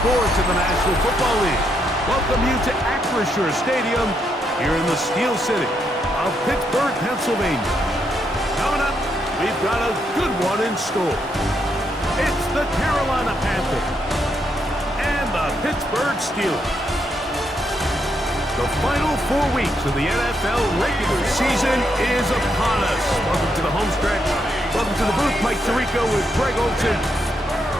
sports in the National Football League. Welcome you to Acrisure Stadium here in the Steel City of Pittsburgh, Pennsylvania. Coming up, we've got a good one in store. It's the Carolina Panthers and the Pittsburgh Steelers. The final 4 weeks of the NFL regular season is upon us. Welcome to the home stretch. Welcome to the booth. Mike Tirico with Greg Olsen.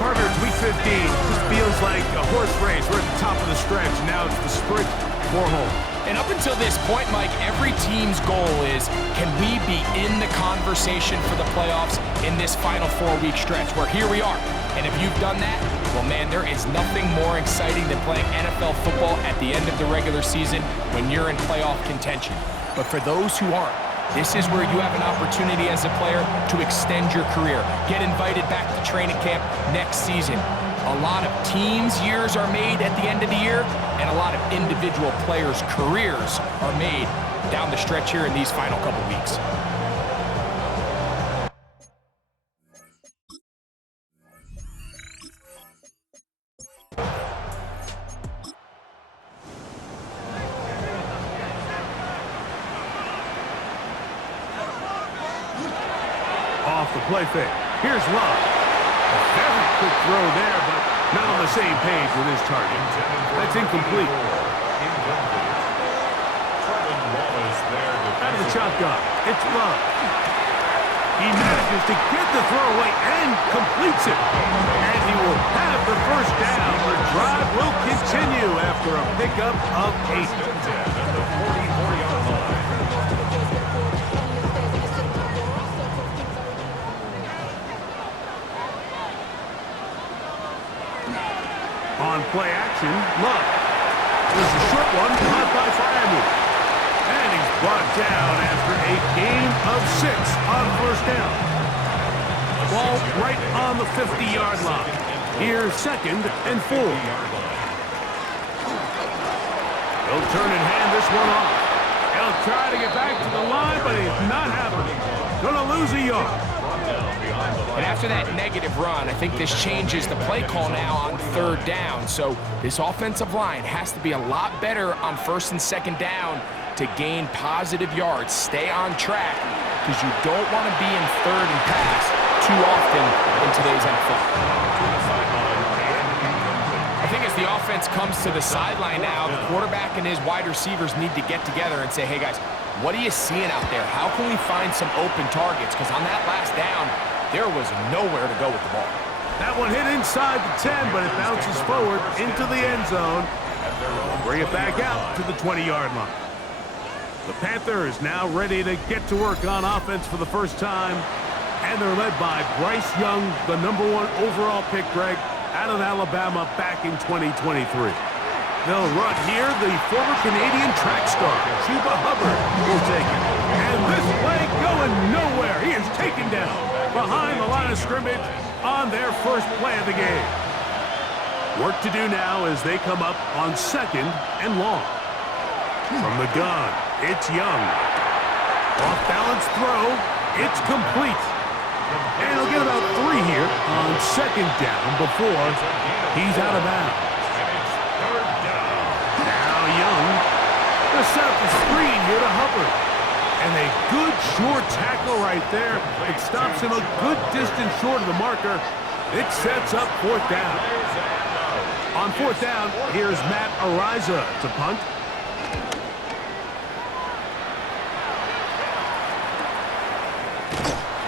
Partner, it's week 15. Just feels like a horse race. We're at the top of the stretch. Now it's the sprint for home. And up until this point, Mike, every team's goal is, can we be in the conversation for the playoffs in this final 4-week stretch, where here we are. And if you've done that, well, man, there is nothing more exciting than playing NFL football at the end of the regular season when you're in playoff contention. But for those who aren't, this is where you have an opportunity as a player to extend your career, get invited back to training camp next season. A lot of teams' years are made at the end of the year, and a lot of individual players' careers are made down the stretch here in these final couple weeks. Off the play fake. Here's Love. A very quick throw there, but not on the same page with his target. That's incomplete. Out of the shotgun. It's Love. He manages to get the throw away and completes it. And he will have the first down. The drive will continue after a pickup of 8. On play action, Love. There's a short one caught by Firemove. And he's brought down after a gain of 6 on first down. Ball right on the 50-yard line. Here's 2nd and 4. He'll turn and hand this one off. He'll try to get back to the line, but it's not happening. Gonna lose a yard. And after that negative run, I think this changes the play call now on 3rd down. So this offensive line has to be a lot better on 1st and 2nd down to gain positive yards. Stay on track, because you don't want to be in 3rd and pass too often in today's NFL. I think as the offense comes to the sideline now, the quarterback and his wide receivers need to get together and say, hey guys, what are you seeing out there? How can we find some open targets? Because on that last down, there was nowhere to go with the ball. That one hit inside the 10, but it bounces forward into the end zone. Bring it back out to the 20-yard line. The Panthers now ready to get to work on offense for the first time. And they're led by Bryce Young, the #1 overall pick, Greg, out of Alabama back in 2023. They'll run here. The former Canadian track star, Chuba Hubbard, will take it. And this play going nowhere. He is taken down behind the line of scrimmage on their first play of the game. Work to do now as they come up on 2nd and long. From the gun, it's Young. Off-balance throw. It's complete. And he'll get about 3 here on 2nd down before he's out of bounds. Now Young to set up the screen here to Hubbard. And a good short tackle right there. It stops him a good distance short of the marker. It sets up 4th down. On 4th down, here's Matt Ariza to punt.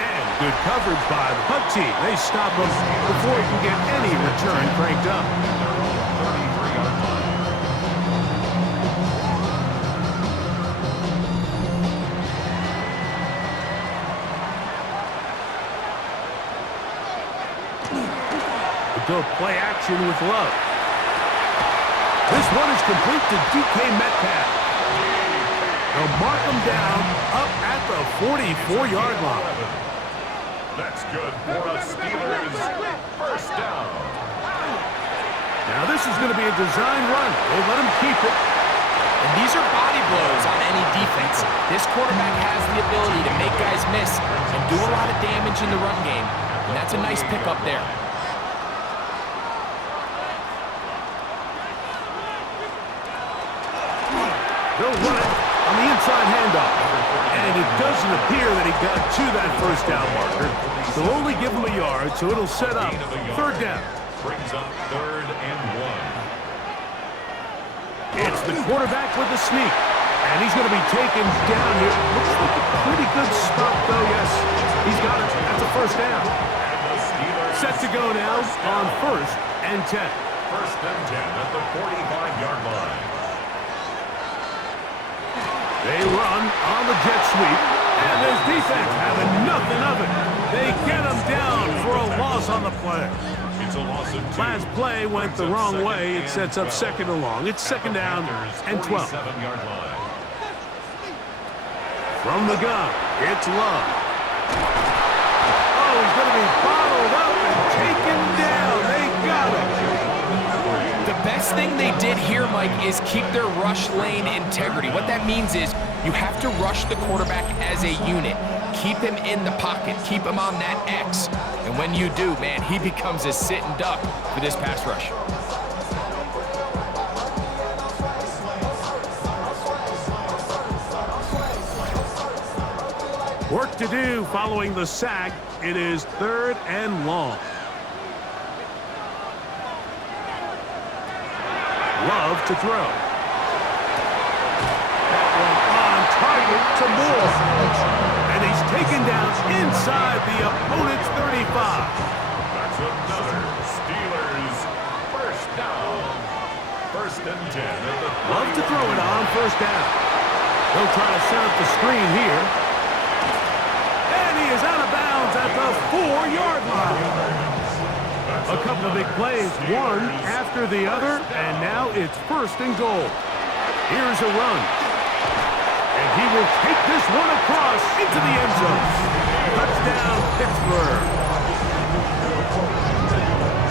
And good coverage by the punt team. They stop him before he can get any return cranked up. Go play action with Love. This one is complete to DK Metcalf. They'll mark him down up at the 44-yard line. That's good for the Steelers. First down. Now this is going to be a design run. They let him keep it. And these are body blows on any defense. This quarterback has the ability to make guys miss and do a lot of damage in the run game. And that's a nice pickup there. He'll run it on the inside handoff. And it doesn't appear that he got to that first down marker. They'll only give him a yard, so it'll set up third down. Brings up 3rd and 1. It's the quarterback with the sneak. And he's going to be taken down here. Looks like a pretty good spot, though, yes. He's got it. That's a first down. Set to go now on 1st and 10. 1st and 10 at the 45-yard line. They run on the jet sweep, and this defense having nothing of it. They get him down for a loss on the play. It's a loss of 2. Last play went the wrong way. It sets up 2nd and long. It's 2nd down and 12. 47-yard line. From the gun, it's Love. Oh, he's going to be bottled up and taken down. They got him. The best thing they did here, Mike, is keep their rush lane integrity. What that means is you have to rush the quarterback as a unit. Keep him in the pocket. Keep him on that X. And when you do, man, he becomes a sitting duck for this pass rush. Work to do following the sack. It is 3rd and long. Love to throw. That one on target to Moore. And he's taken down inside the opponent's 35. That's another Steelers first down. 1st and 10 at the Love to throw it on 1st down. They'll try to set up the screen here. And he is out of bounds at the 4-yard line. A couple of big plays, one after the other, and now it's 1st and goal. Here's a run. And he will take this one across into the end zone. Touchdown, Pittsburgh.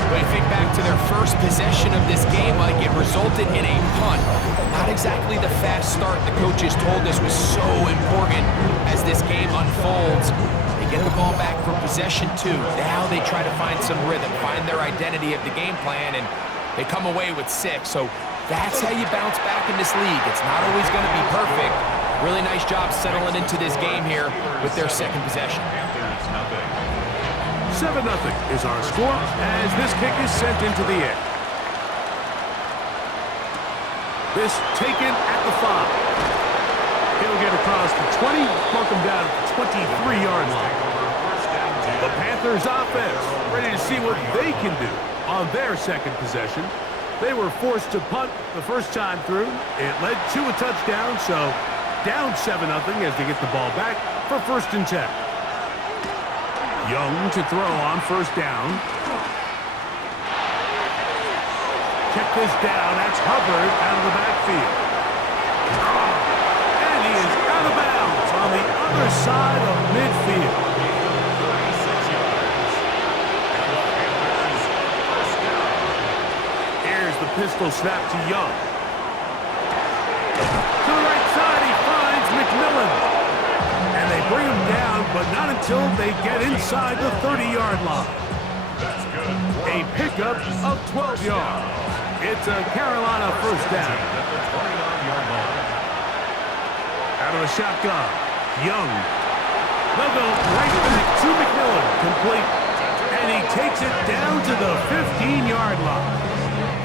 When you think back to their first possession of this game, like it resulted in a punt. Not exactly the fast start the coaches told us was so important as this game unfolds. They get the ball back for possession 2. Now they try to find some rhythm, find their identity of the game plan, and they come away with 6. So that's how you bounce back in this league. It's not always going to be perfect. Really nice job settling into this game here with their 2nd possession. 7-0 is our score as this kick is sent into the air. This taken at the 5. He'll get across the 20, mark him down at the 23-yard line. The Panthers offense ready to see what they can do on their 2nd possession. They were forced to punt the first time through. It led to a touchdown, so down 7-0 as they get the ball back for 1st and 10. Young to throw on 1st down. Check this down. That's Hubbard out of the backfield. And he is out of bounds on the other side of midfield. 36 yards. First down. Here's the pistol snap to Young. To the right side, he finds McMillan. And they bring him down, but not until they get inside the 30-yard line. That's good. A pickup of 12 yards. It's a Carolina first down. At the 29-yard line. Out of the shotgun, Young. They'll go right back to McMillan, complete. And he takes it down to the 15-yard line.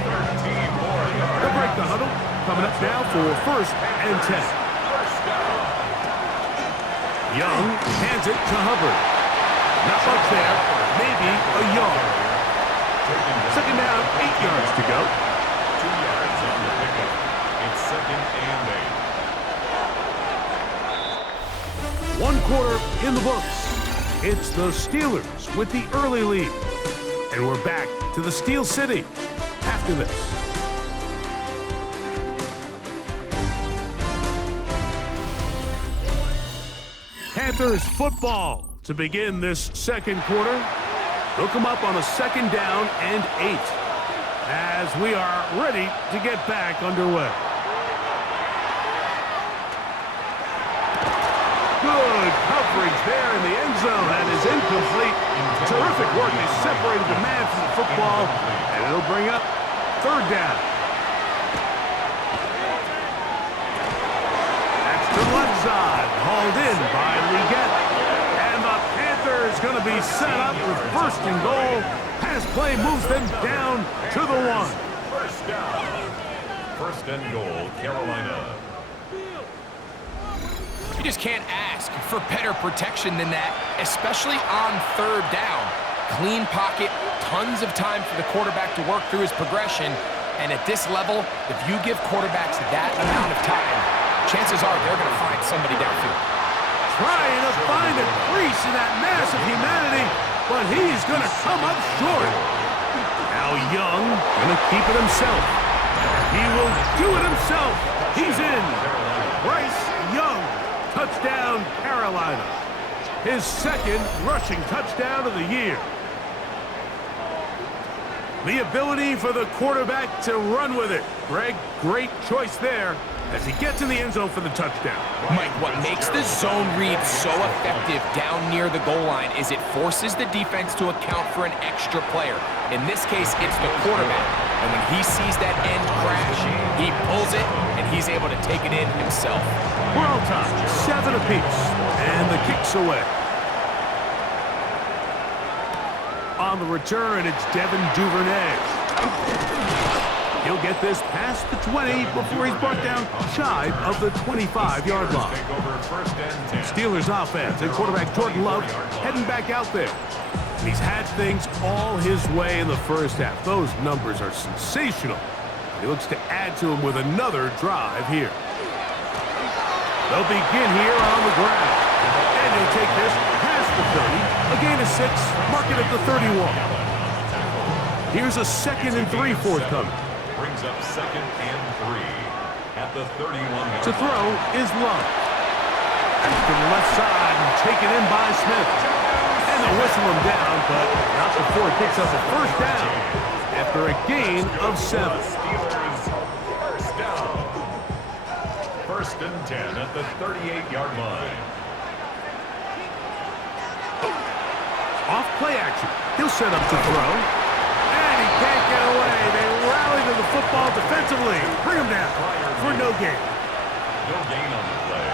13 more yards. They'll break the huddle. Coming up now for 1st and 10. First down. Young hands it to Hubbard. Not much there. Maybe a yard. 2nd down, 8 yards to go. 2 yards on the pickup. It's 2nd and 8. 1 quarter in the books. It's the Steelers with the early lead. And we're back to the Steel City after this. Panthers football to begin this 2nd quarter. They'll come up on a 2nd down and 8 as we are ready to get back underway. Good coverage there in the end zone. That is incomplete. Terrific work. They separated the man from the football, and it'll bring up 3rd down. to the left side, hauled in by Leggett. And the Panthers going to be set up with first and goal. Pass play moves them down to the 1. First down. First and goal, Carolina. You just can't ask for better protection than that, especially on third down. Clean pocket, tons of time for the quarterback to work through his progression. And at this level, if you give quarterbacks that amount of time, chances are they're going to find somebody downfield. Trying to find a crease in that mass of humanity, but he's going to come up short. Now Young going to keep it himself. He will do it himself. He's in. Bryce Young, touchdown Carolina. His second rushing touchdown of the year. The ability for the quarterback to run with it. Greg, great choice there as he gets in the end zone for the touchdown. Mike, what makes the zone read so effective down near the goal line is it forces the defense to account for an extra player. In this case, it's the quarterback. And when he sees that end crash, he pulls it, and he's able to take it in himself. We're all tied, 7 apiece, and the kick's away. On the return, it's Devin Duvernay. He'll get this past the 20 before he's brought down shy of the 25-yard line. Steelers offense and quarterback Jordan Love heading back out there. And he's had things all his way in the first half. Those numbers are sensational. He looks to add to them with another drive here. They'll begin here on the ground. And he'll take this past the 30. A gain of 6, mark it at the 31. Here's a 2nd and 3 forthcoming. Brings up 2nd and 3 at the 31. To throw is Love. To the left side and taken in by Smith. And they'll whistle him down, but not before it picks up a first down after a gain of 7. Steelers first down. 1st and 10 at the 38-yard line. Off play action. He'll set up to throw. And he can't get away. They rally to the football defensively. Bring him down for no gain. No gain on the play.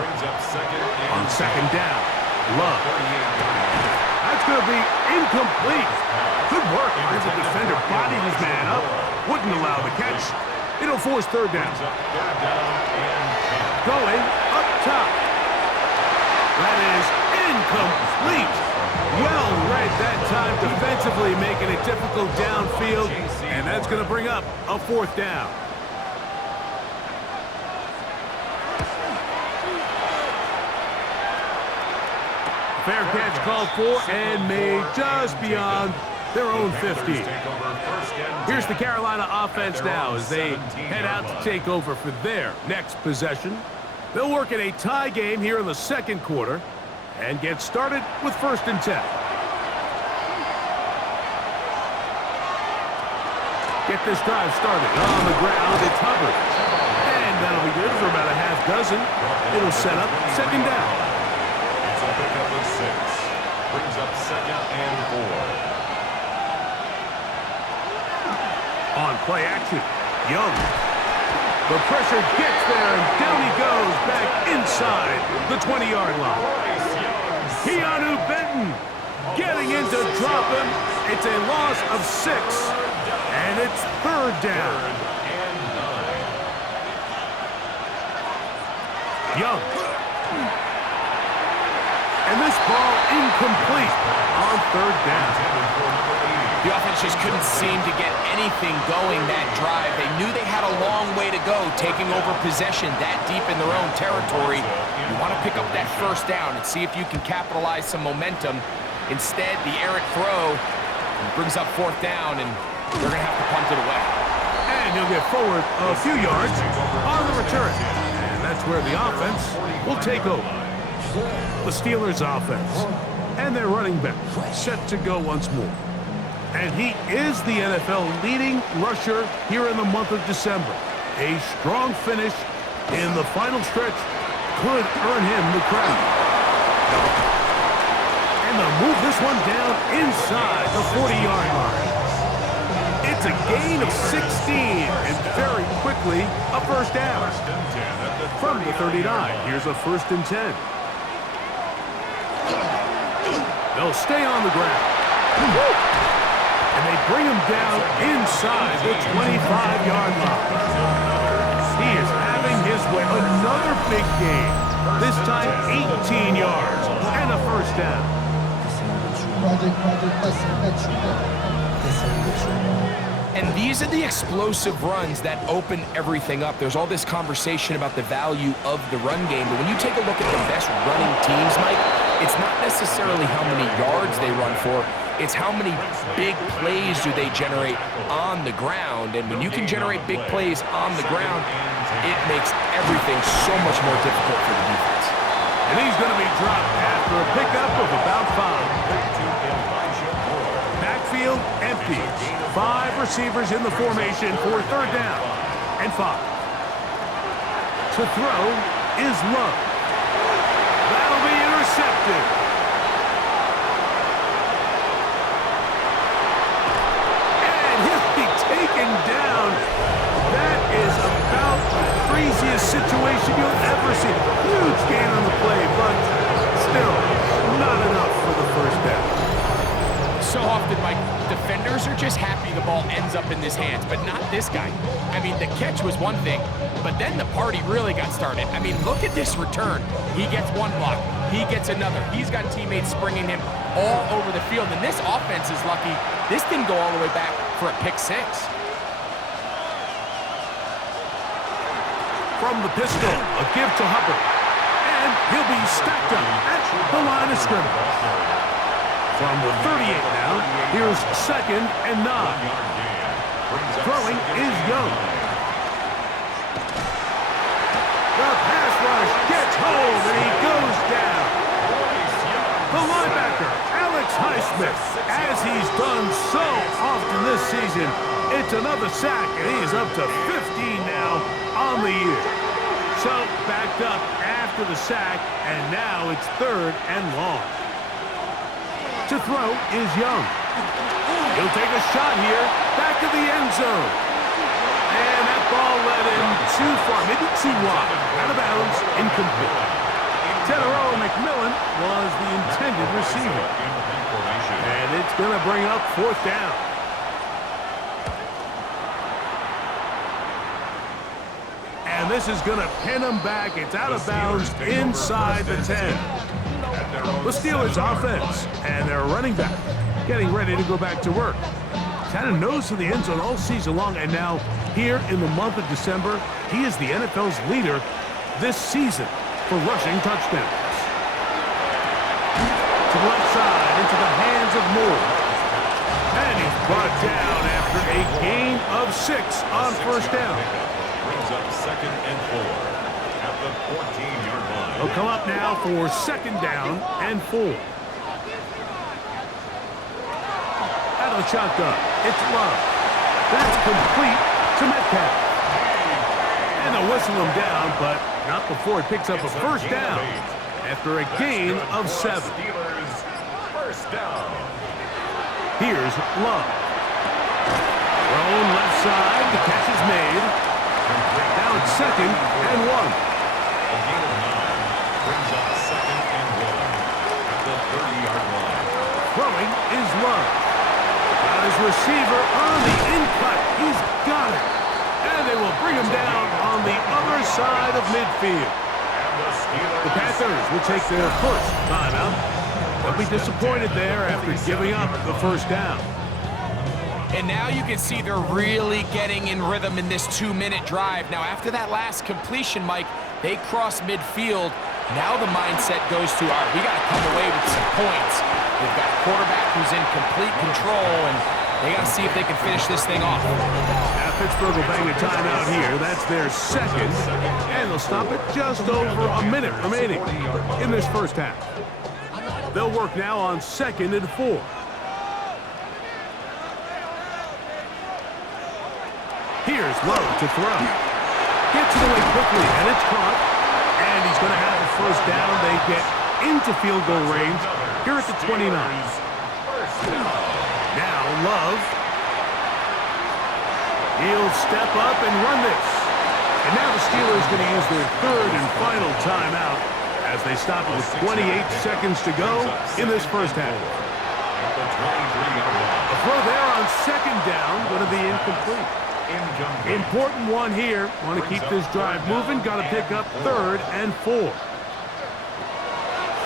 Brings up 2nd and On 2nd down, Love. That's going to be incomplete. Good work as the defender bodied his man up. Wouldn't allow the catch. It'll force 3rd down. Third down and 10. Going up top. That is incomplete. Well read that time defensively, making it difficult downfield, and that's going to bring up a 4th down. Fair catch called for and made just beyond their own 50. Here's the Carolina offense now as they head out to take over for their next possession. They'll work in a tie game here in the 2nd quarter and get started with 1st and 10. Get this drive started. On the ground, it's Hubbard. And that'll be good for about a half dozen. It'll set up 2nd down. It's a pickup of 6. Brings up 2nd and 4. On play action, Young. The pressure gets there, and down he goes back inside the 20-yard line. Keanu Benton getting in to drop him. It's a loss of 6, and it's 3rd down. Young. And this ball incomplete on 3rd down. The offense just couldn't seem to get anything going that drive. They knew they had a long way to go, taking over possession that deep in their own territory. You want to pick up that 1st down and see if you can capitalize some momentum. Instead, the errant throw brings up 4th down, and they're going to have to punt it away. And he'll get forward a few yards on the return. And that's where the offense will take over. The Steelers offense and their running back set to go once more. And he is the NFL leading rusher here in the month of December. A strong finish in the final stretch could earn him the crown. And they'll move this one down inside the 40-yard line. It's It's a gain of 16, and very quickly, a first down. From the 39, here's a 1st and 10. They'll stay on the ground. And they bring him down inside the 25-yard line. He is having his way. Another big gain. This time 18 yards and a first down. And these are the explosive runs that open everything up. There's all this conversation about the value of the run game, but when you take a look at the best running teams, Mike, it's not necessarily how many yards they run for, it's how many big plays do they generate on the ground. And when you can generate big plays on the ground, it makes everything so much more difficult for the defense. And he's going to be dropped after a pickup of about 5. Backfield empty. 5 receivers in the formation for 3rd down and 5. To throw is Love. That'll be intercepted. And he'll be taken down. That is about the craziest situation you'll ever see. Huge gain on the play, but still not enough for the first down. So often, Mike, defenders are just happy the ball ends up in his hands, but not this guy. I mean, the catch was one thing, but then the party really got started. I mean, look at this return. He gets one block. He gets another. He's got teammates springing him all over the field, and this offense is lucky. This didn't go all the way back for a pick 6. From the pistol, a give to Hubbard. And he'll be stacked up at the line of scrimmage. From the 38 now, here's 2nd and 9. Throwing is Young. The pass rush gets home, and he goes down. The linebacker, Alex Highsmith, as he's done so often this season, it's another sack, and he is up to 15 now on the year. So backed up after the sack, and now it's 3rd and long. To throw is Young. He'll take a shot here, back to the end zone. And that ball led him too far, maybe too wide. Out of bounds, incomplete. Teteroa McMillan was the intended receiver. And it's going to bring up 4th down. And this is going to pin him back. It's out of bounds inside the 10. The Steelers offense and their running back getting ready to go back to work. Had a nose to the end zone all season long, and now here in the month of December, he is the NFL's leader this season for rushing touchdowns. To the left side, into the hands of Moore. And he's brought down after a gain of 6 on 1st down. Brings up 2nd and 4 at the 14-yard line. He'll come up now for 2nd down and 4. Out of the shotgun, it's Love. That's complete to Metcalf. And they'll whistle him down, but not before he picks up a 1st down after a gain of 7. Steelers, 1st down. Here's Love. Thrown left side, the catch is made. Now it's 2nd and 1. A gain of 9 brings up 2nd and 1 at the 30-yard line. Throwing is Love. Got his receiver on the in-cut. He's got it. And they will bring him down on the other side of midfield. The Panthers will take their first timeout. They'll be disappointed there after giving up the 1st down. And now you can see they're really getting in rhythm in this 2-minute drive. Now, after that last completion, Mike, they cross midfield. Now the mindset goes to, all right, we got to come away with some points. They've got a quarterback who's in complete control, and they got to see if they can finish this thing off. Now Pittsburgh will bang a timeout here. That's their 2nd, and they'll stop it just over a minute remaining in this first half. They'll work now on 2nd and 4. Here's Lowe to throw. Gets it away quickly, and it's caught. And he's going to have a 1st down. They get into field goal range here at the 29. Now Love. He'll step up and run this. And now the Steelers going to use their third and final timeout as they stop it with 28 seconds to go in this first half. A throw there on second down, going to be incomplete. Important one here. Want to keep this drive moving. Got to pick up 3rd and 4.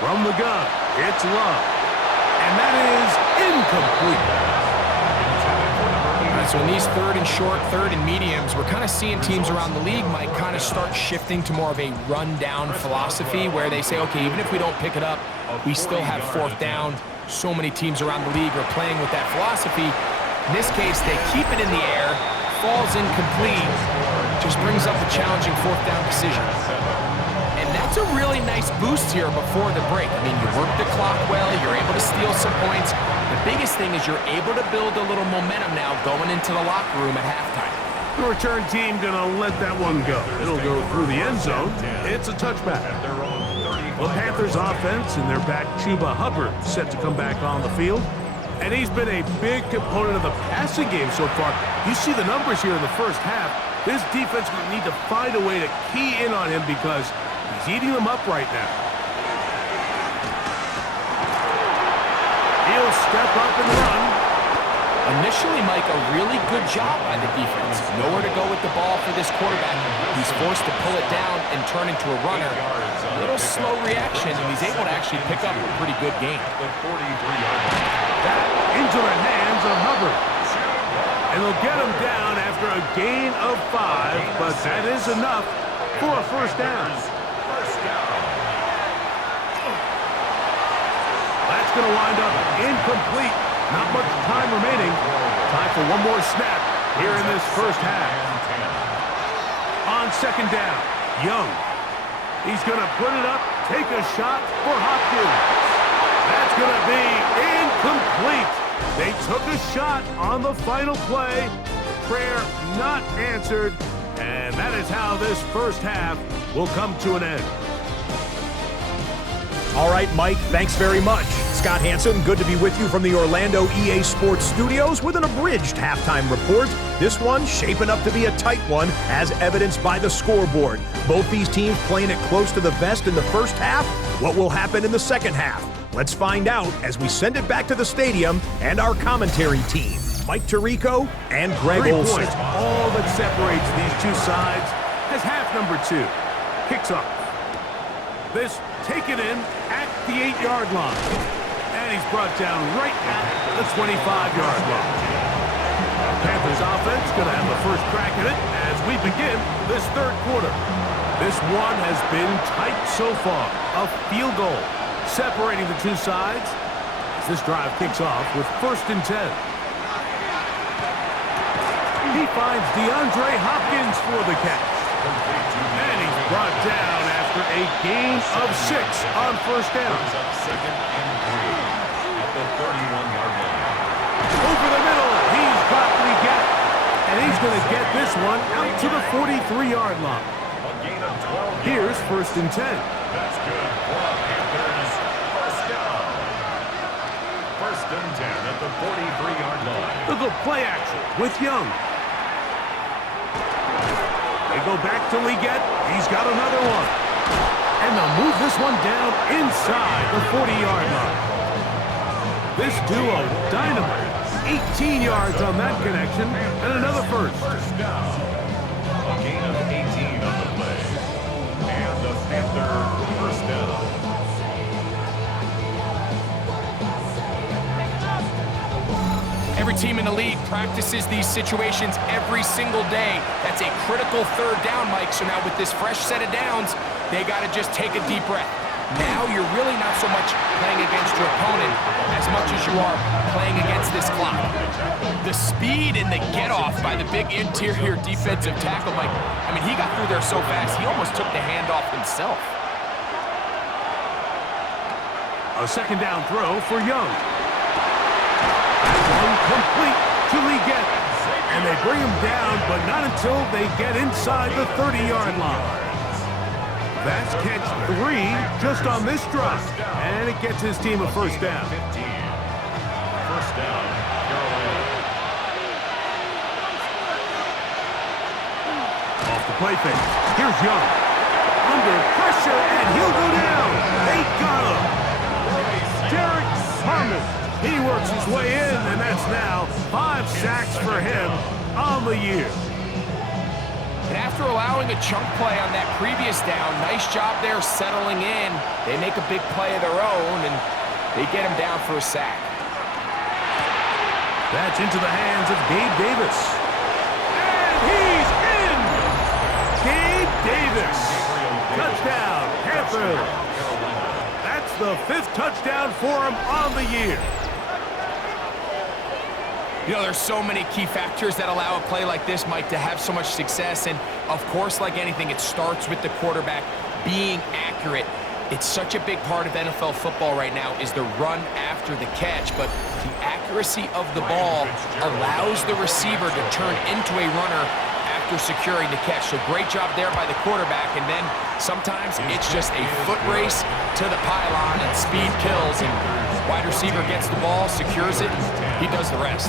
From the gun, it's Love. And that is incomplete. So in these 3rd and short, 3rd and mediums, we're kind of seeing teams around the league, Mike, kind of start shifting to more of a run-down philosophy where they say, okay, even if we don't pick it up, we still have 4th down. So many teams around the league are playing with that philosophy. In this case, they keep it in the air, falls incomplete, just brings up a challenging 4th down decision. And that's a really nice boost here before the break. I mean, you work the clock well, you're able to steal some points. The biggest thing is you're able to build a little momentum now going into the locker room at halftime. The return team going to let that one go. It'll go through the end zone. It's a touchback. The Panthers offense and their back Chuba Hubbard set to come back on the field. And he's been a big component of the passing game so far. You see the numbers here in the first half. This defense will need to find a way to key in on him because he's eating them up right now. He'll step up and run. Initially, Mike, a really good job by the defense. Nowhere to go with the ball for this quarterback. He's forced to pull it down and turn into a runner. A little slow reaction, and he's able to actually pick up a pretty good gain. That into the hands of Hubbard. And they'll get him down after a gain of 5, but that is enough for a 1st down. That's going to wind up incomplete. Not much time remaining. Time for one more snap here in this first half. On second down, Young. He's going to put it up, take a shot for Hopkins. That's going to be incomplete. They took a shot on the final play. Prayer not answered. And that is how this first half will come to an end. All right, Mike, thanks very much. Scott Hansen, good to be with you from the Orlando EA Sports Studios with an abridged halftime report. This one shaping up to be a tight one, as evidenced by the scoreboard. Both these teams playing it close to the vest in the first half. What will happen in the second half? Let's find out as we send it back to the stadium and our commentary team, Mike Tirico and Greg 3 Olson. points, all that separates these two sides, as half number 2 kicks off. This taken in at the 8-yard line. And he's brought down right at the 25-yard line. The Panthers offense going to have the first crack at it as we begin this 3rd quarter. This one has been tight so far. A field goal separating the two sides as this drive kicks off with 1st and 10. He finds DeAndre Hopkins for the catch. And he's brought down after a gain of 6 on 1st down. Over the middle, he's got Leggett. And he's going to get this one out to the 43-yard line. Here's 1st and 10. That's good for Panthers. 1st down. 1st and 10 at the 43-yard line. They'll go play action with Young. They go back to Leggett. He's got another one. And they'll move this one down inside the 40-yard line. This duo dynamite. 18 yards on that connection and another first. 1st down. A gain of 18 on the play. And the Panther 1st down. Every team in the league practices these situations every single day. That's a critical 3rd down, Mike. So now with this fresh set of downs, they got to just take a deep breath. Now you're really not so much playing against your opponent as much as you are playing against this clock. The speed and the get-off by the big interior defensive tackle, Mike, I mean, he got through there so fast, he almost took the handoff himself. A 2nd down throw for Young. One complete to Leggett. And they bring him down, but not until they get inside the 30-yard line. That's catch 3 just on this drive. And it gets his team a 1st down. 15. 1st down, Carolina. the play fake. Here's Young. Under pressure, and he'll go down. They got him. Derek Harmon. He works his way in, and that's now 5 sacks for him on the year. And after allowing a chunk play on that previous down, nice job there settling in. They make a big play of their own, and they get him down for a sack. That's into the hands of Gabe Davis. And he's in! Gabe Davis. Touchdown, Panthers. That's the 5th touchdown for him on the year. You know, there's so many key factors that allow a play like this, Mike, to have so much success. And, of course, like anything, it starts with the quarterback being accurate. It's such a big part of NFL football right now is the run after the catch. But the accuracy of the ball allows the receiver to turn into a runner after securing the catch. So great job there by the quarterback. And then sometimes it's just a foot race to the pylon and speed kills. And wide receiver gets the ball, secures it, and he does the rest.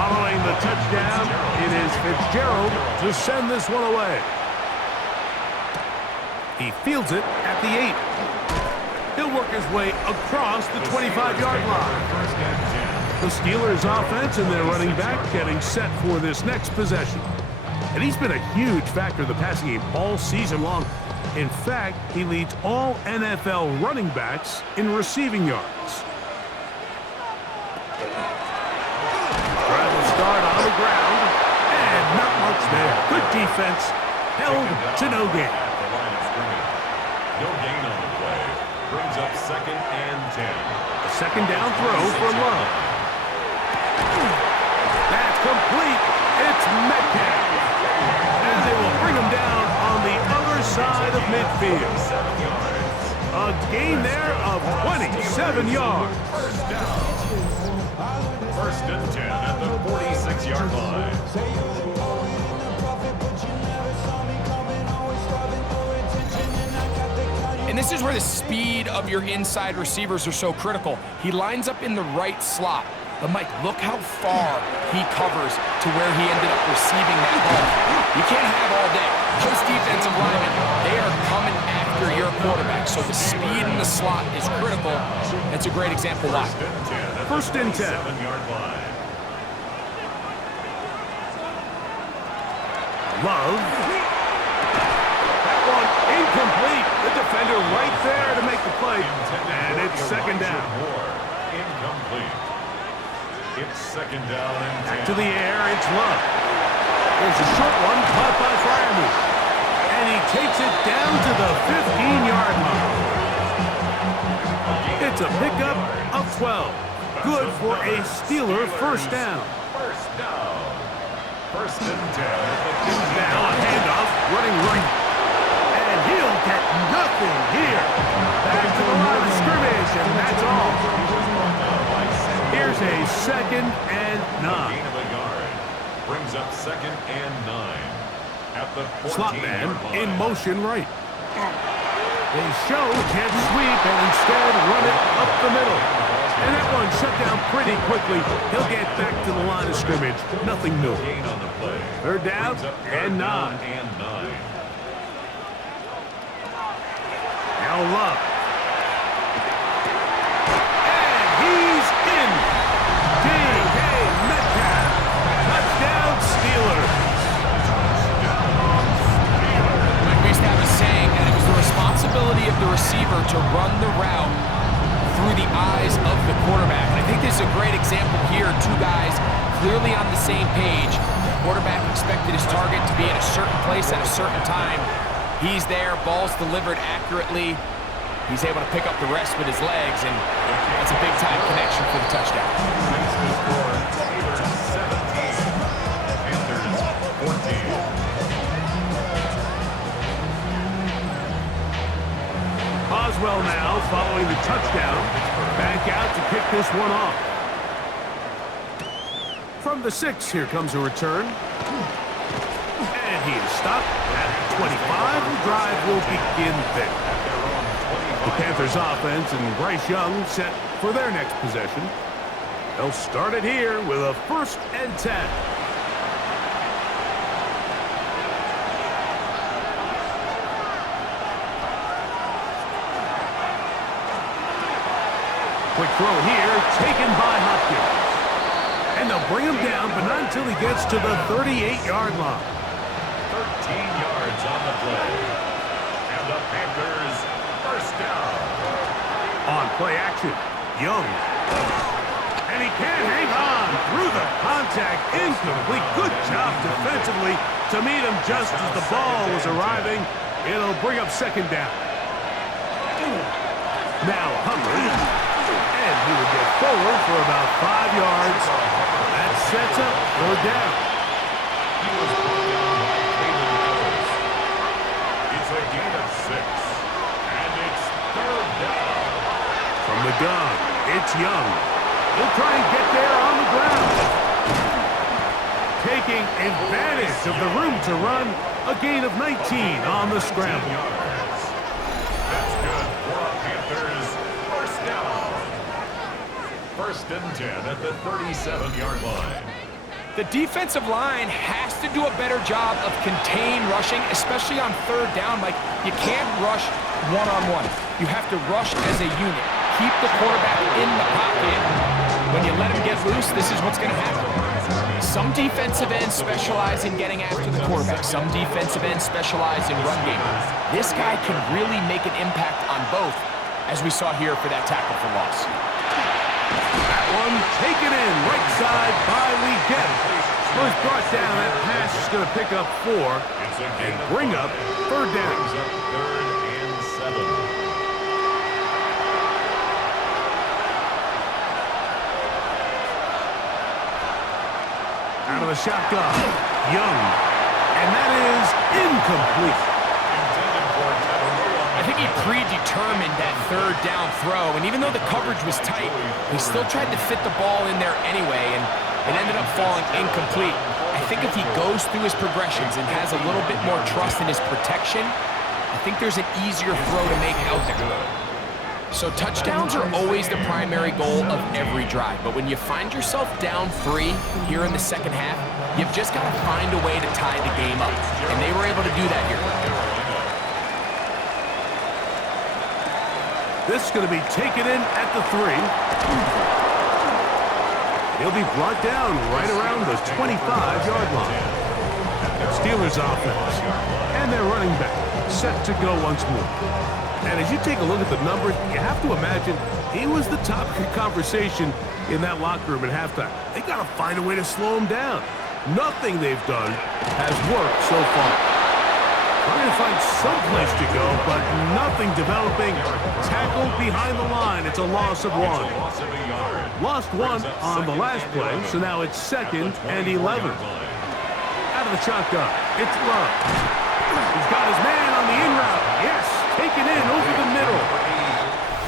Following the touchdown, it is Fitzgerald to send this one away. He fields it at the 8. He'll work his way across the 25-yard line. The Steelers offense and their running back getting set for this next possession. And he's been a huge factor in the passing game all season long. In fact, he leads all NFL running backs in receiving yards. Drive will start on the ground, and not much there. Good defense, held to no gain. No gain on the play. Brings up 2nd and 10. A second down throw for Love. That's complete. It's Metcalf. And they will bring him down on the other side of midfield. A gain there of 27 yards. First and 10 at the 46-yard line. And this is where the speed of your inside receivers are so critical. He lines up in the right slot. But, Mike, look how far he covers to where he ended up receiving that ball. You can't have all day. Those defensive linemen, they are coming after your quarterback. So the speed in the slot is critical. That's a great example why. First and 10. 7-yard line. Love. That one incomplete. The defender right there to make the play. And it's second down. Incomplete. It's second down and 10. Back to the air, it's Love. There's a short one caught by Fryermuth. And he takes it down to the 15-yard line. It's a pickup of 12. Good for a Steeler first down. First down. First and 10. Now a handoff, running right. And he'll get nothing here. Back to the line of scrimmage, and that's all. Here's a 2nd and 9. Gain of a yard. Brings up 2nd and 9. At the 14-yard Slot man line. in motion right. They show jet sweep and instead run it up the middle. And that one shut down pretty quickly. He'll get back to the line of scrimmage. Nothing new. Gain on the play. Third down and 9. Now Love. And he's in. D.K. Metcalf. Touchdown Steelers. We used to have a saying that it was the responsibility of the receiver to run the route through the eyes of the quarterback. And I think this is a great example here. 2 guys clearly on the same page. The quarterback expected his target to be in a certain place at a certain time. He's there, ball's delivered accurately. He's able to pick up the rest with his legs, and that's a big-time connection for the touchdown. Boswell now following the touchdown. Back out to kick this one off. From the 6, here comes a return. And he is stopped at 25. The drive will begin there. The Panthers offense and Bryce Young set for their next possession. They'll start it here with a 1st and 10. Quick throw here, taken by Hopkins. And they'll bring him down, but not until he gets to the 38-yard line. 13 yards on the play. And the Panthers, 1st down. On play action, Young. And he can't hang on through the contact. Incomplete. Good job defensively to meet him just as the ball was arriving. It'll bring up 2nd down. Now Humphrey. And he would get forward for about 5 yards. That sets up 3rd down. He was brought down by Caleb Ellis. It's a gain of 6. And it's 3rd down. From the gun, it's Young. He'll try and get there on the ground. Taking advantage of the room to run. A gain of 19 on the scramble. That's good for the Panthers. 1st down. 1st and 10 at the 37-yard line. The defensive line has to do a better job of contain rushing, especially on 3rd down. Like, you can't rush one-on-one. You have to rush as a unit. Keep the quarterback in the pocket. When you let him get loose, this is what's going to happen. Some defensive ends specialize in getting after the quarterback. Some defensive ends specialize in run game. This guy can really make an impact on both, as we saw here for that tackle for loss. That one taken in right side by Leggett. First brought down, that pass is going to pick up 4 and bring up 3rd down. 3rd and 7. Out of the shotgun, Young. And that is incomplete. I think he predetermined that 3rd down throw, and even though the coverage was tight, he still tried to fit the ball in there anyway, and it ended up falling incomplete. I think if he goes through his progressions and has a little bit more trust in his protection, I think there's an easier throw to make out there. So touchdowns are always the primary goal of every drive, but when you find yourself down 3 here in the 2nd half, you've just got to find a way to tie the game up, and they were able to do that here. This is going to be taken in at the 3. He'll be brought down right around the 25-yard line. Steelers offense. And their running back set to go once more. And as you take a look at the numbers, you have to imagine he was the topic of conversation in that locker room at halftime. They got to find a way to slow him down. Nothing they've done has worked so far. Trying to find some place to go, but nothing developing. Tackled behind the line. It's a loss of 1. Lost 1 on the last play, so now it's 2nd and 11. Out of the shotgun, it's Love. He's got his man on the in route. Yes, taken in over the middle.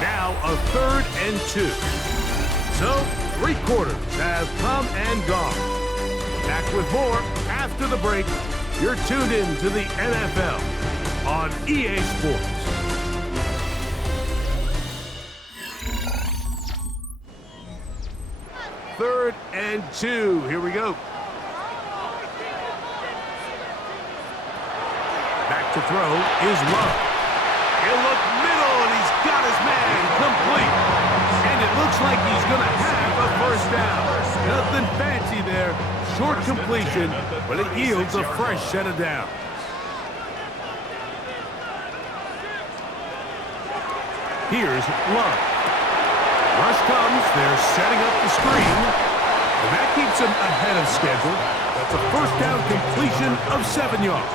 Now a 3rd and 2. So 3 quarters have come and gone. Back with more after the break. You're tuned in to the NFL on EA Sports. Third and 2. Here we go. Back to throw is Love. He'll look middle, and he's got his man complete. And it looks like he's going to have a 1st down. Nothing fancy there. Short completion, but it yields a fresh set of downs. Here's Love. Rush comes. They're setting up the screen. And that keeps him ahead of schedule. That's a 1st down completion of 7 yards.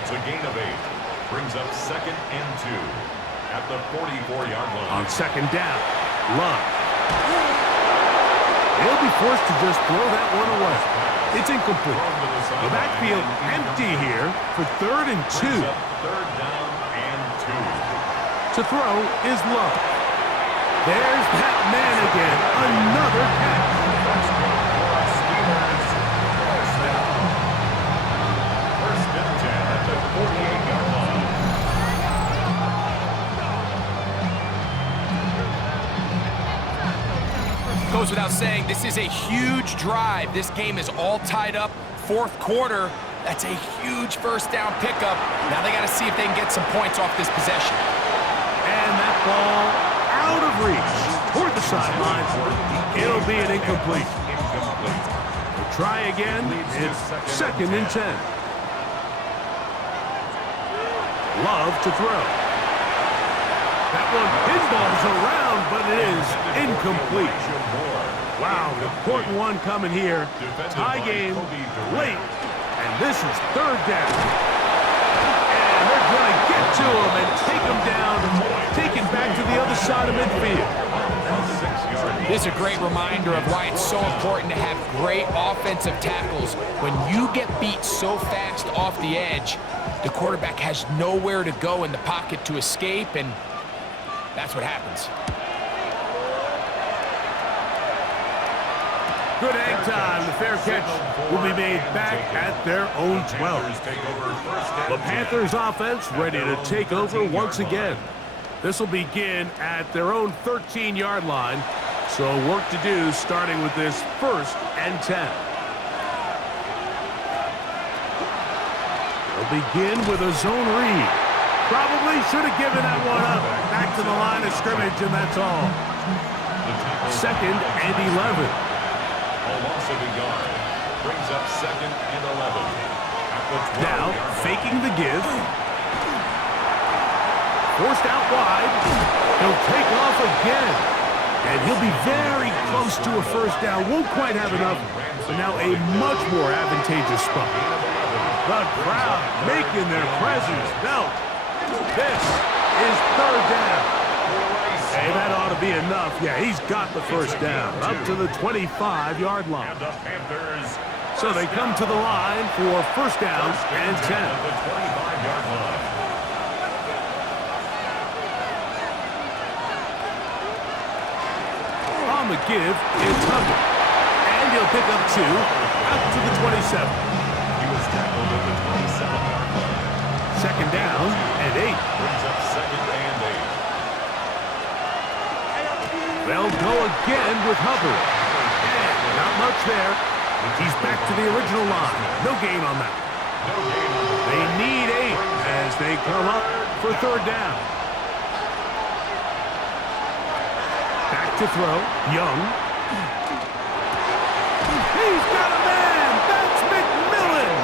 It's a gain of 8. Brings up 2nd and 2 at the 44-yard line. On 2nd down, Love. He'll be forced to just throw that one away. It's incomplete. The backfield empty here for 3rd and 2. 3rd down and 2. To throw is Love. There's that man again. Another catch. Steelers, 1st down. 1st and 10 at the 48-yard line. Goes without saying, this is a huge drive. This game is all tied up. Fourth quarter, that's a huge first down pickup. Now they got to see if they can get some points off this possession. And that ball out of reach toward the sideline. It'll be an incomplete. We'll try again. It's 2nd and 10. Love to throw. That one pinballs around, but it is incomplete. Wow, an important one coming here. Tie game late, and this is 3rd down. And they're going to get to him and take him down, take him back to the other side of midfield. This is a great reminder of why it's so important to have great offensive tackles. When you get beat so fast off the edge, the quarterback has nowhere to go in the pocket to escape, and that's what happens. Good hang time. The fair catch will be made back at their own 12. The Panthers offense ready to take over once again. This will begin at their own 13-yard line. So work to do starting with this 1st and 10. They'll begin with a zone read. Probably should have given that one up. Back to the line of scrimmage, and that's all. 2nd and 11. A loss of a yard. Brings up 2nd and 11. Now, faking the give. Forced out wide. He'll take off again. And he'll be very close to a first down. Won't quite have enough, but now a much more advantageous spot. The crowd making their presence felt. This is 3rd down. Hey, that ought to be enough. Yeah, he's got the first down. Up to the 25-yard line. So they come to the line for 1st down and 10. The 25-yard line. On the give, it's Hubbard. And he'll pick up 2 up to the 27. He was tackled at the 27-yard line. 2nd down and 8. Brings up 2nd and 8. They'll go again with Hubbard. And not much there. He's back to the original line. No gain on that. They need 8 as they come up for 3rd down. Back to throw. Young. He's got a man. That's McMillan.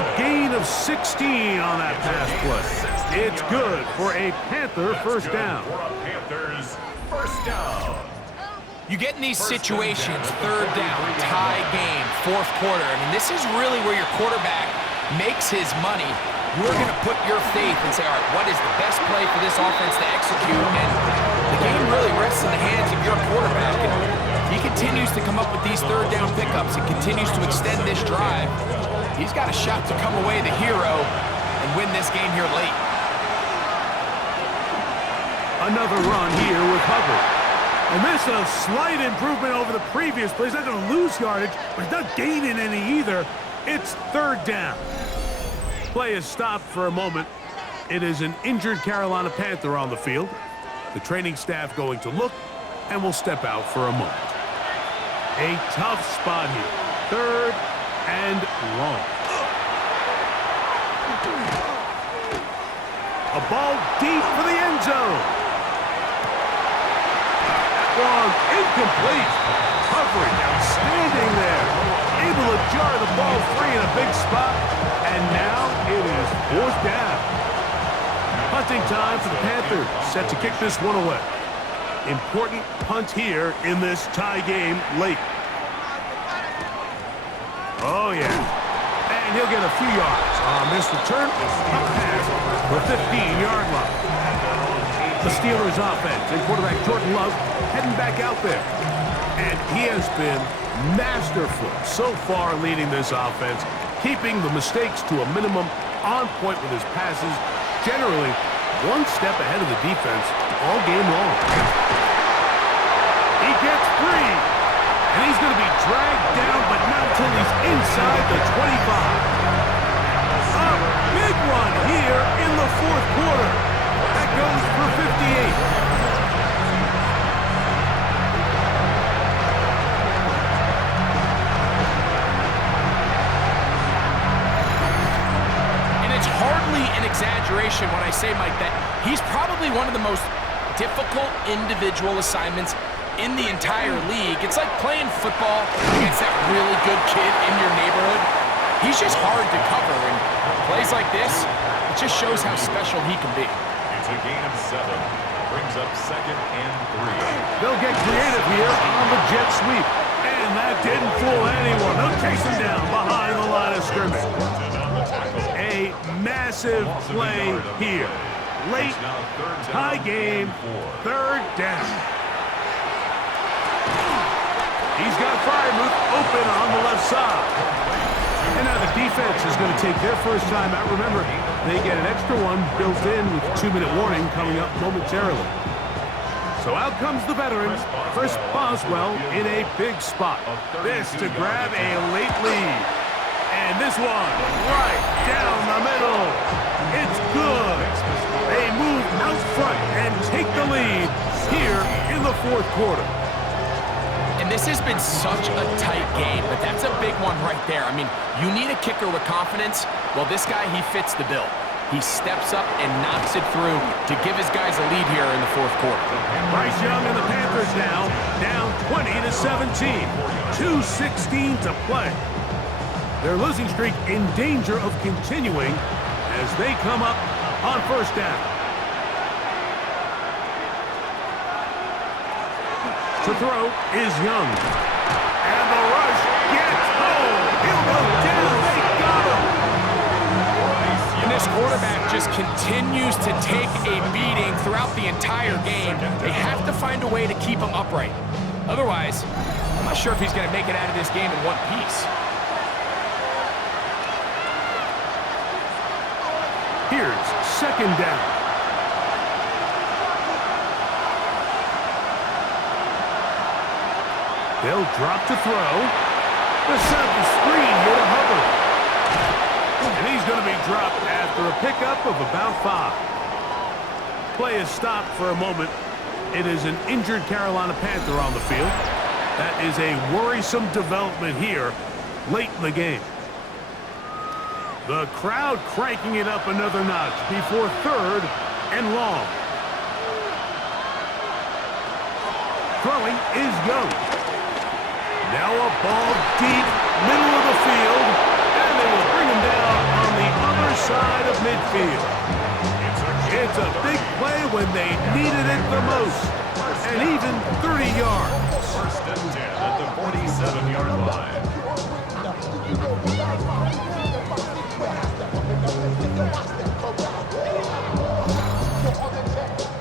A gain of 16 on that pass play. It's good for a Panther first down. Panthers first down. You get in these situations, 3rd down, tie game, 4th quarter. I mean, this is really where your quarterback makes his money. You're going to put your faith and say, all right, what is the best play for this offense to execute? And the game really rests in the hands of your quarterback. And if he continues to come up with these 3rd down pickups and continues to extend this drive, he's got a shot to come away the hero and win this game here late. Another run here with Hubbard. And this is a slight improvement over the previous play. He's not going to lose yardage, but he's not gaining any either. It's 3rd down. Play is stopped for a moment. It is an injured Carolina Panther on the field. The training staff going to look and will step out for a moment. A tough spot here. 3rd and long. A ball deep for the end zone. Long, incomplete. Coverage outstanding there. Able to jar the ball free in a big spot. And now it is 4th down. Punting time for the Panthers. Set to kick this one away. Important punt here in this tie game late. Oh, yeah. And he'll get a few yards on this return. Up past the 15-yard line. The Steelers offense and quarterback Jordan Love heading back out there. And he has been masterful so far leading this offense, keeping the mistakes to a minimum, on point with his passes, generally one step ahead of the defense all game long. He gets free, and he's going to be dragged down, but not until he's inside the 25. A big one here in the 4th quarter. That goes for 58. exaggeration when I say, Mike, that he's probably one of the most difficult individual assignments in the entire league. It's like playing football against that really good kid in your neighborhood. He's just hard to cover, and plays like this, it just shows how special he can be. It's a gain of 7. Brings up 2nd and 3. They'll get creative here on the jet sweep. And that didn't fool anyone. They'll chase him down behind the line of scrimmage. A massive play here. Late, high game, 3rd down. He's got Freiermuth open on the left side. And now the defense is going to take their first time out. Remember, they get an extra one built in with 2-minute warning coming up momentarily. So out comes the veteran, Chris Boswell, in a big spot. This to grab a late lead. And this one right down the middle. It's good. They move out front and take the lead here in the 4th quarter. And this has been such a tight game, but that's a big one right there. I mean, you need a kicker with confidence. Well, this guy, he fits the bill. He steps up and knocks it through to give his guys a lead here in the 4th quarter. Bryce Young and the Panthers now down 20-17. 2:16 to play. Their losing streak in danger of continuing as they come up on 1st down. To throw is Young. And the rush gets home. He'll go down. They got him. And this quarterback just continues to take a beating throughout the entire game. They have to find a way to keep him upright. Otherwise, I'm not sure if he's going to make it out of this game in one piece. Here's 2nd down. They'll drop to throw. They'll set up the screen here to Hubbard. And he's going to be dropped after a pickup of about 5. Play is stopped for a moment. It is an injured Carolina Panther on the field. That is a worrisome development here late in the game. The crowd cranking it up another notch before 3rd and long. Throwing is Young. Now a ball deep, middle of the field, and they will bring him down on the other side of midfield. It's a big play when they needed it the most, and even 30 yards. 1st and 10 at the 47-yard line.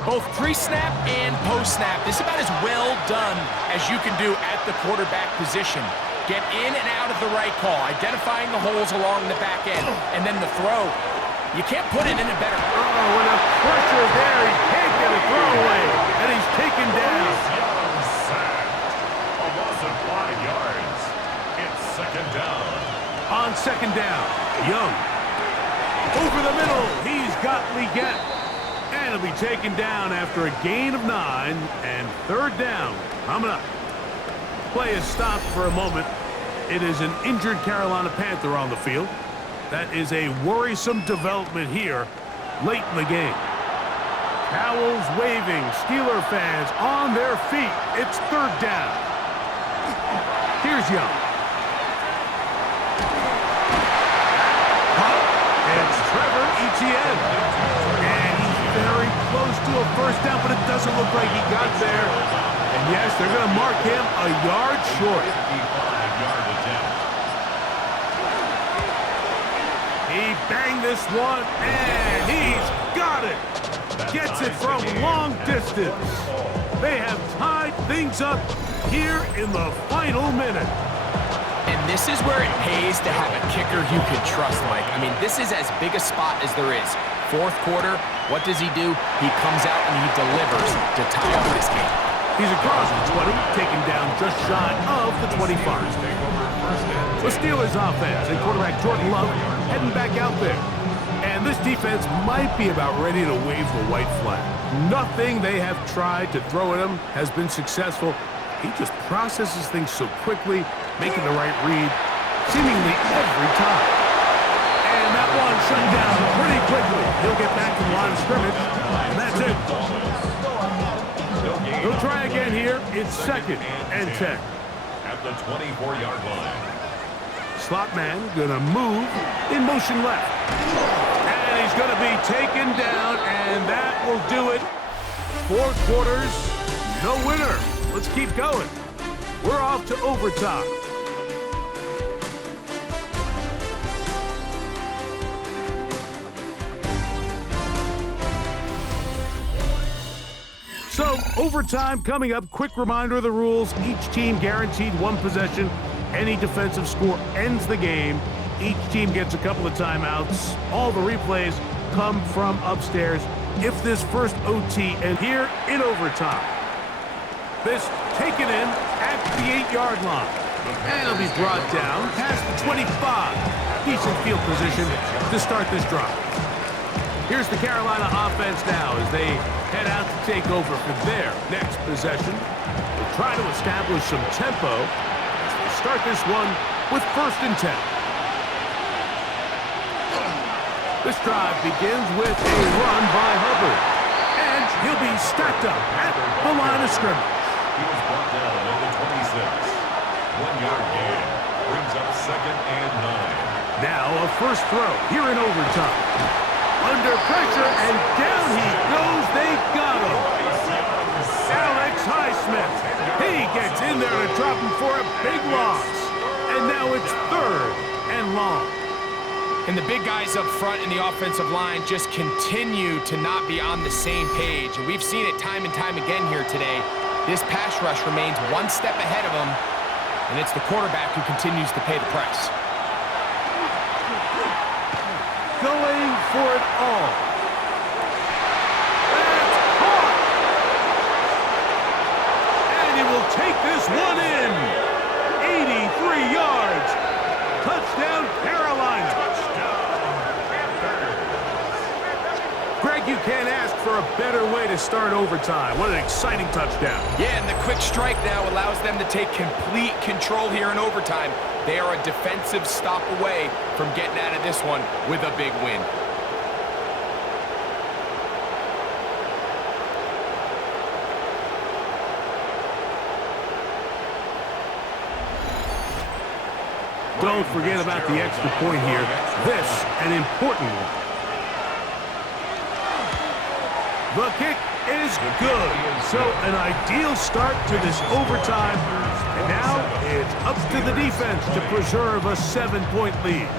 Both pre-snap and post-snap, this is about as well done as you can do at the quarterback position. Get in and out of the right call, identifying the holes along the back end, and then the throw. You can't put it in a better. Oh, with a pressure there, he can't get a throw away, and he's taken down. Young sacked. A loss of 5 yards. It's 2nd down. On 2nd down, Young. Over the middle, he's got Leggett. And he'll be taken down after a gain of 9, and 3rd down coming up. Play is stopped for a moment. It is an injured Carolina Panther on the field. That is a worrisome development here late in the game. Towels waving, Steeler fans on their feet. It's 3rd down. Here's Young. It's Trevor Etienne. And he's very close to a 1st down, but it doesn't look like he got there. And yes, they're going to mark him a yard short. 55-yard attempt. He banged this one, and he's got it. Gets it from long distance. They have tied things up here in the final minute. And this is where it pays to have a kicker you can trust, Mike. I mean, this is as big a spot as there is. 4th quarter, what does he do? He comes out and he delivers to tie up this game. He's across the 20, taken down just shy of the 25. The Steelers offense and quarterback Jordan Love heading back out there. And this defense might be about ready to wave the white flag. Nothing they have tried to throw at him has been successful. He just processes things so quickly, making the right read seemingly every time. And that one shut down pretty quickly. He'll get back to the line of scrimmage, and that's it. He'll try again here. It's 2nd and 10. At the 24-yard line. Slot man gonna move in motion left. And he's gonna be taken down, and that will do it. 4 quarters, no winner. Let's keep going. We're off to overtime. So, overtime coming up. Quick reminder of the rules. Each team guaranteed 1 possession. Any defensive score ends the game. Each team gets a couple of timeouts. All the replays come from upstairs. If this first OT and here in overtime. This taken in at the 8-yard line. And it'll be brought down past the 25. Decent field position to start this drive. Here's the Carolina offense now as they head out to take over for their next possession. They'll try to establish some tempo as they start this one with 1st and 10. This drive begins with a run by Hubbard. And he'll be stacked up at the line of scrimmage. He was brought down at the 26. 1-yard gain. Brings up 2nd and 9. Now a first throw here in overtime. Under pressure, and down he goes. They got him. Alex Highsmith. He gets in there to drop him for a big loss. And now it's 3rd and long. And the big guys up front in the offensive line just continue to not be on the same page. And we've seen it time and time again here today. This pass rush remains 1 step ahead of them, and it's the quarterback who continues to pay the price. Going for it all. That's caught. And he will take this one in. 83 yards. Touchdown, Carolina. Greg, you can't ask for a better way to start overtime. What an exciting touchdown. Yeah, and the quick strike now allows them to take complete control here in overtime. They are a defensive stop away from getting out of this one with a big win. Don't forget about the extra point here. This, an important one. The kick is good. So an ideal start to this overtime. And now it's up to the defense to preserve a 7-point lead.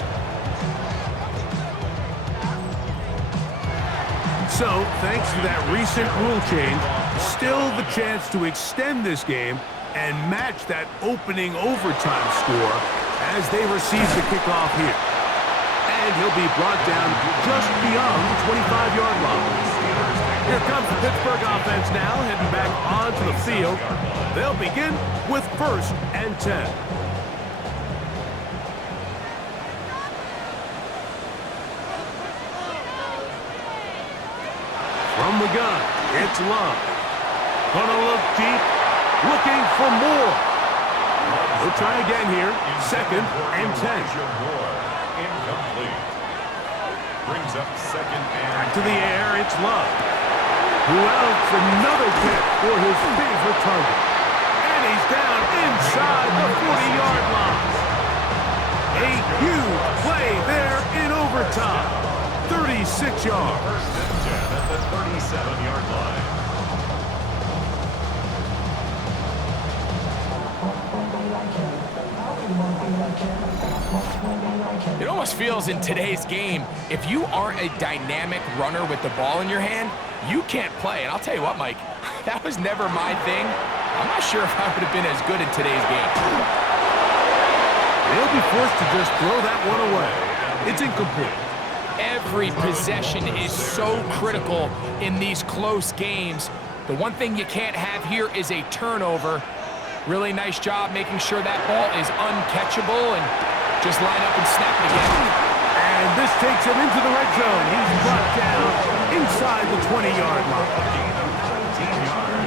So, thanks to that recent rule change, still the chance to extend this game and match that opening overtime score as they receive the kickoff here. And he'll be brought down just beyond the 25-yard line. Here comes the Pittsburgh offense now, heading back onto the field. They'll begin with 1st and 10. From the gun, it's Love. Gonna look deep, looking for more. We'll try again here, 2nd and 10. Incomplete. Brings up 2nd and back to the air, it's Love. Who else another pick for his favorite target. And he's down inside the 40-yard line. A huge play there in overtime. 36 yards. 1st and 10 at the 37-yard line. It almost feels in today's game, if you aren't a dynamic runner with the ball in your hand, you can't play. And I'll tell you what, Mike, that was never my thing. I'm not sure if I would have been as good in today's game. They'll be forced to just throw that one away. It's incomplete. Every possession is so critical in these close games. The one thing you can't have here is a turnover. Really nice job making sure that ball is uncatchable and just line up and snap it again. And this takes him into the red zone. He's brought down inside the 20-yard line.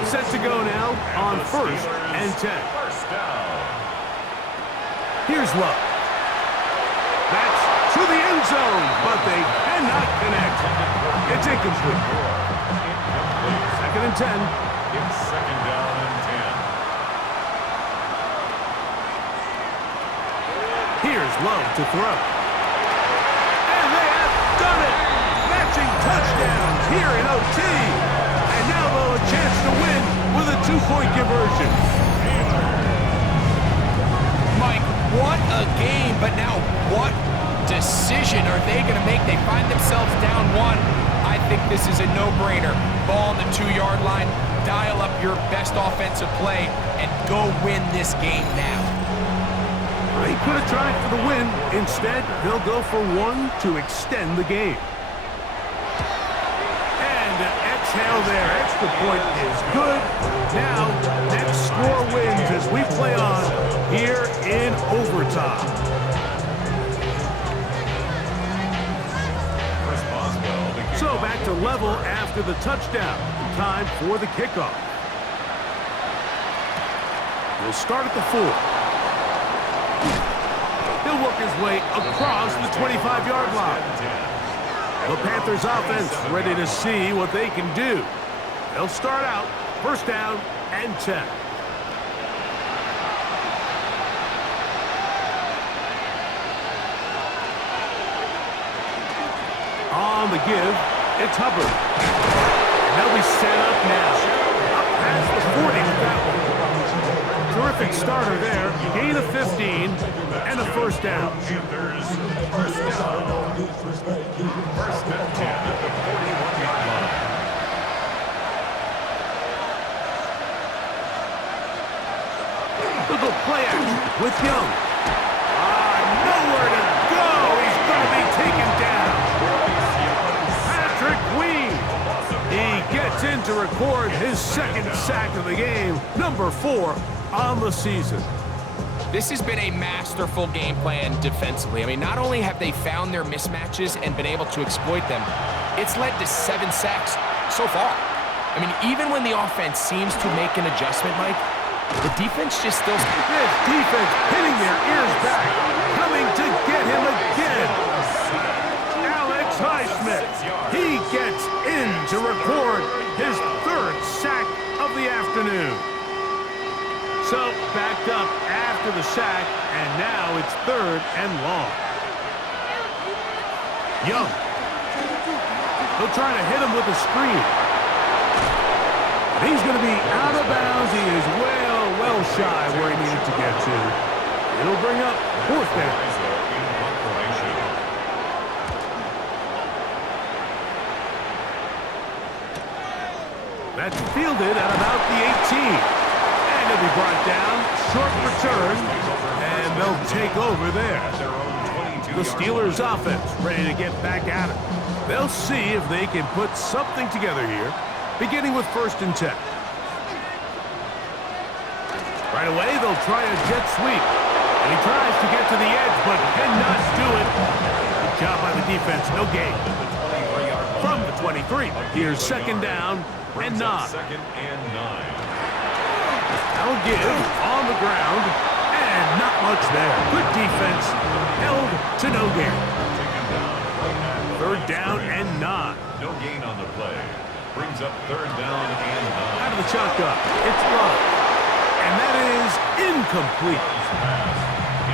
Set to go now on 1st and 10. Here's Love. That's to the end zone, but they cannot connect. It's incomplete. Second and 10. It's second down and 10. Here's Love to throw. And they have done it! Matching touchdowns here in OT. And now they'll have a chance to win with a 2-point conversion. Mike, what a game, but now what decision are they going to make? They find themselves down 1. I think this is a no-brainer. Ball on the 2-yard line, dial up your best offensive play, and go win this game now. They could have tried for the win. Instead, they'll go for 1 to extend the game. And an exhale there. Extra point is good. Now, next score wins as we play on here in overtime. So back to level after the touchdown. Time for the kickoff. We'll start at the 4. He'll work his way across the 25-yard line. The Panthers offense ready to see what they can do. They'll start out first down and 10. On the give, it's Hubbard. And they'll be set up now. Up past the 40 with that one. Terrific starter there. Gain of 15 and a first down. Panthers, first down. First and 10 at the 41-yard line. Look at play action with Young. Nowhere to go. He's going to be taken down. Patrick Queen. He gets in to record his second sack of the game. Number 4 on the season. This has been a masterful game plan defensively. I mean, not only have they found their mismatches and been able to exploit them, it's led to 7 sacks so far. I mean, even when the offense seems to make an adjustment, Mike, the defense just still... This defense hitting their ears back, coming to get him again. Alex Highsmith, he gets in to record his 3rd sack of the afternoon. So, backed up after the sack, and now it's 3rd and long. Young. He'll try to hit him with a screen. And he's going to be out of bounds. He is well shy where he needed to get to. It'll bring up 4th down. That's fielded at about the 18. He'll be brought down, short return, and they'll take over there. The Steelers offense ready to get back at it. They'll see if they can put something together here, beginning with 1st and 10. Right away, they'll try a jet sweep. And he tries to get to the edge, but cannot do it. Good job by the defense, no gain. From the 23, here's 2nd down and 9. 2nd and 9. That'll give on the ground, and not much there. Good defense, held to no gain. 3rd down and 9. No gain on the play. Brings up 3rd down and 9. Out of the shotgun, it's Love. And that is incomplete.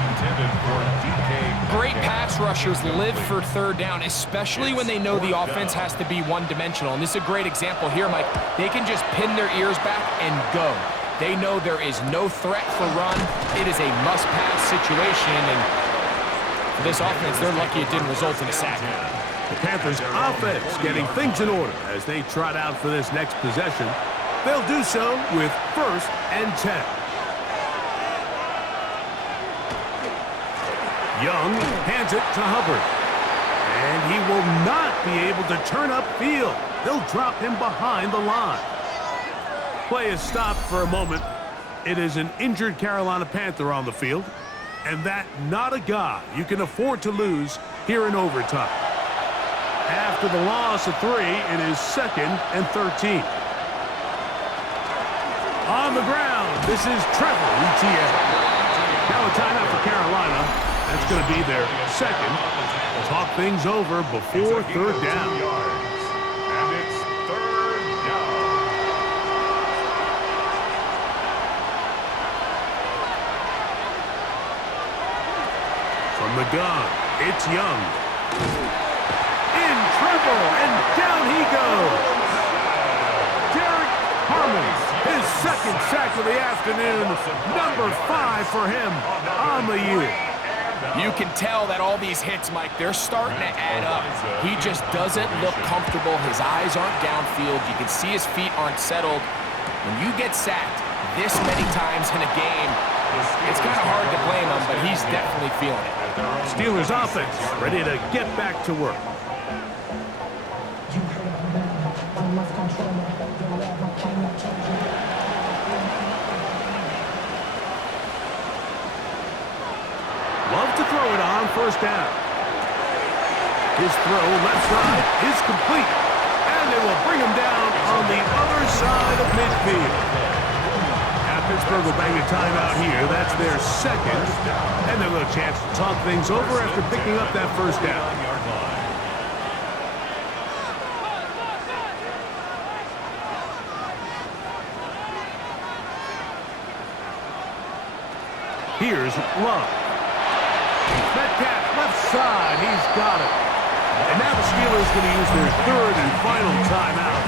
Intended for DK. Great pass rushers live for 3rd down, especially when they know the offense has to be one-dimensional. And this is a great example here, Mike. They can just pin their ears back and go. They know there is no threat for run. It is a must-pass situation, and for this offense, they're lucky it didn't result in a sack. The Panthers' offense getting things in order as they trot out for this next possession. They'll do so with 1st and 10. Young hands it to Hubbard. And he will not be able to turn upfield. They'll drop him behind the line. Play is stopped for a moment. It is an injured Carolina Panther on the field, and that not a guy you can afford to lose here in overtime. After the loss of 3, it is 2nd and 13. On the ground, this is Trevor Etienne. Now a timeout for Carolina. That's going to be their second. Talk things over before third down. And it's third down. From the gun, it's Young. In trouble, and down he goes. Derek Harmon, his second sack of the afternoon. Number 5 for him on the year. You can tell that all these hits, Mike, they're starting to add up. He just doesn't look comfortable. His eyes aren't downfield. You can see his feet aren't settled. When you get sacked this many times in a game, it's kind of hard to blame him, but he's definitely feeling it. Steelers offense ready to get back to work. Love to throw it on first down. His throw left side is complete. And they will bring him down on the other side of midfield. Now Pittsburgh will bang a timeout here. That's their second. And they'll have a chance to talk things over after picking up that first down. Here's Love. Metcalf, left side, he's got it. And now the Steelers going to use their third and final timeout.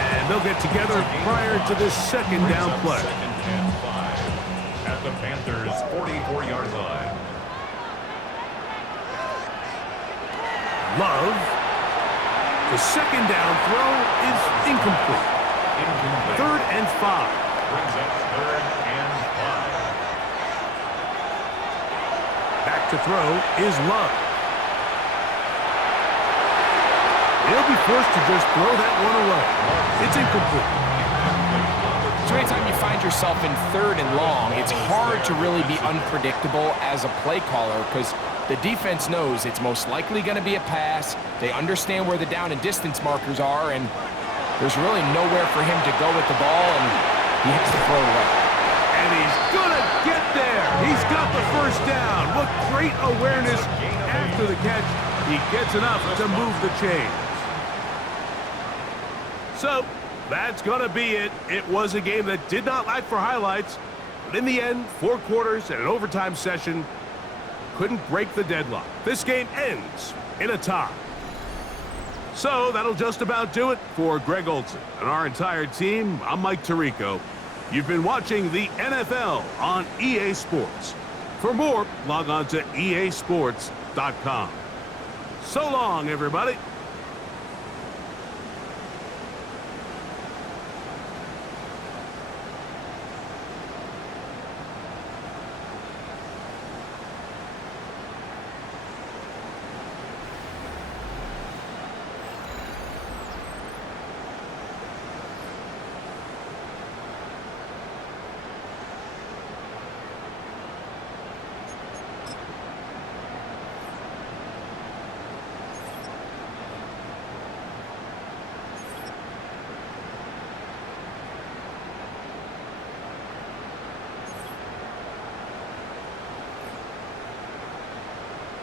And they'll get together prior to this second down play. Second and 5 at the Panthers' 44-yard line. Love. The second down throw is incomplete. Third and 5. Brings up third and 5. Back to throw is Love. He'll be forced to just throw that one away. It's incomplete. So anytime you find yourself in third and long, it's hard to really be unpredictable as a play caller because the defense knows it's most likely going to be a pass. They understand where the down and distance markers are, and there's really nowhere for him to go with the ball, and he has to throw it away. And he's going to get there. He's got the first down. What great awareness after the catch. He gets enough to move the chains. So, that's going to be it. It was a game that did not lack for highlights. But in the end, 4 quarters and an overtime session couldn't break the deadlock. This game ends in a tie. So, that'll just about do it for Greg Olson and our entire team. I'm Mike Tirico. You've been watching the NFL on EA Sports. For more, log on to easports.com. So long, everybody.